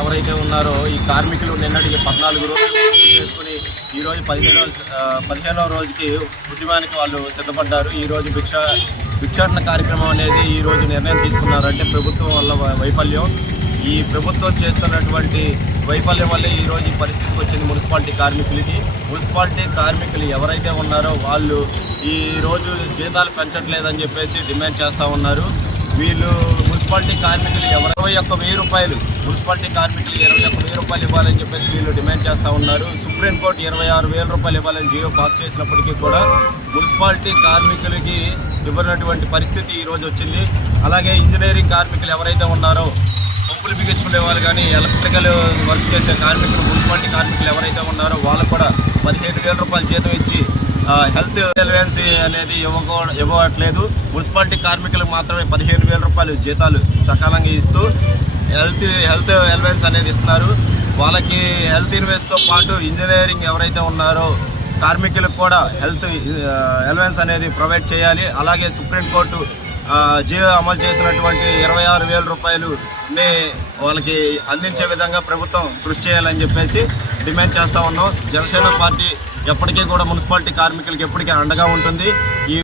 ఎవరైతే ఉన్నారో ఈ కార్మికులు నిన్నటికి పద్నాలుగు రోజులు చేసుకుని ఈ రోజు పదిహేనో పదిహేనవ రోజుకి ఉద్యమానికి వాళ్ళు సిద్ధపడ్డారు. ఈ రోజు భిక్ష భిక్షాటన కార్యక్రమం అనేది ఈ రోజు నిర్ణయం తీసుకున్నారు అంటే ప్రభుత్వం వల్ల వైఫల్యం. ఈ ప్రభుత్వం చేస్తున్నటువంటి వైఫల్యం వల్లే ఈ రోజు ఈ పరిస్థితికి వచ్చింది మున్సిపాలిటీ కార్మికులకి. మున్సిపాలిటీ కార్మికులు ఎవరైతే ఉన్నారో వాళ్ళు ఈ రోజు జీతాలు పెంచట్లేదని చెప్పేసి డిమాండ్ చేస్తూ ఉన్నారు. వీళ్ళు మున్సిపాలిటీ కార్మికులు ఎవరు యొక్క ఒక్క వెయ్యి రూపాయలు మున్సిపాలిటీ కార్మికులు ఇరవై ఒక్క వెయ్యి రూపాయలు ఇవ్వాలని చెప్పేసి వీళ్ళు డిమాండ్ చేస్తూ ఉన్నారు. సుప్రీంకోర్టు ఇరవై ఆరు వేల రూపాయలు ఇవ్వాలని జియో పాస్ చేసినప్పటికీ కూడా మున్సిపాలిటీ కార్మికులకి ఇవ్వనటువంటి పరిస్థితి ఈరోజు వచ్చింది. అలాగే ఇంజనీరింగ్ కార్మికులు ఎవరైతే ఉన్నారో పంపులు బిగించుకునే వాళ్ళు కానీ ఎలక్ట్రికల్ వర్క్ చేసే కార్మికులు మున్సిపాలిటీ కార్మికులు ఎవరైతే ఉన్నారో వాళ్ళు కూడా పదిహేను వేల రూపాయలు జీతం ఇచ్చి హెల్త్ అలవెన్స్ అనేది ఇవ్వకో ఇవ్వట్లేదు. మున్సిపాలిటీ కార్మికులకు మాత్రమే పదిహేను వేల రూపాయలు జీతాలు సకాలంగా ఇస్తూ హెల్త్ హెల్త్ అలవెన్స్ అనేది ఇస్తున్నారు. వాళ్ళకి హెల్త్ ఇన్వెస్ట్తో పాటు ఇంజనీరింగ్ ఎవరైతే ఉన్నారో కార్మికులకు కూడా హెల్త్ అలవెన్స్ అనేది ప్రొవైడ్ చేయాలి. అలాగే సుప్రీంకోర్టు జీవో అమలు చేసినటువంటి ఇరవై ఆరు వేల రూపాయలు వాళ్ళకి అందించే విధంగా ప్రభుత్వం కృషి చేయాలని చెప్పేసి డిమాండ్ చేస్తూ ఉన్నాం. జనసేన పార్టీ ఎప్పటికీ కూడా మున్సిపాలిటీ కార్మికులకు ఎప్పటికీ అండగా ఉంటుంది. ఈ